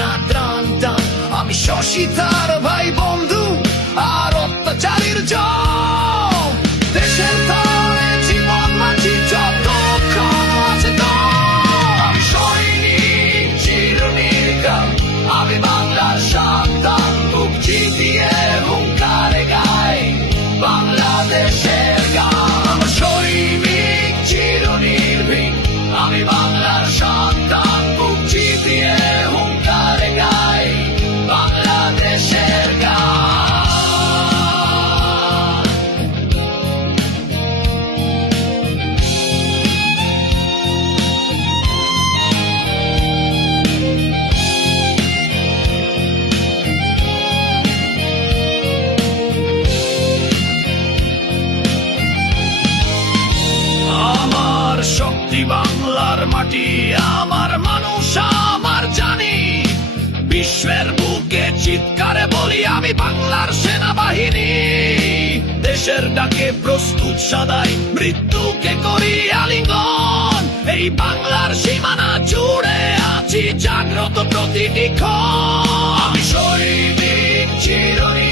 না ত্রাণ টান। আমি শশী তার ভাই বন্ধু আর অত্যাচারীর জম। দেশের তরে জীবন মাঝি যতক্ষণ আছে দম। আমি সৈনিক চিরনির্ঘাত, আমি বাংলার সন্তান। বুক চিতিয়ে হুঙ্কারে গাই বাংলাদেশের গান। সৈনিক চিরনির্ভীক, আমি বাংলার সন্তান। বুক চিতিয়ে হুঙ্কারে গাই বাংলাদেশের গান। আমার শক্তি বাংলার মাটি, আমার মানুষ, আমার জানি। বিশ্বের বুকে চিৎকারে বলি আমি বাংলার সেনাবাহিনী। দেশের ডাকে প্রস্তুত সদাই, মৃত্যুকে করি আলিঙ্গন। এই বাংলার সীমানা জুড়ে আছি জাগ্রত প্রতিটি ক্ষণ। আমি সৈনিক চিরনির্ভীক,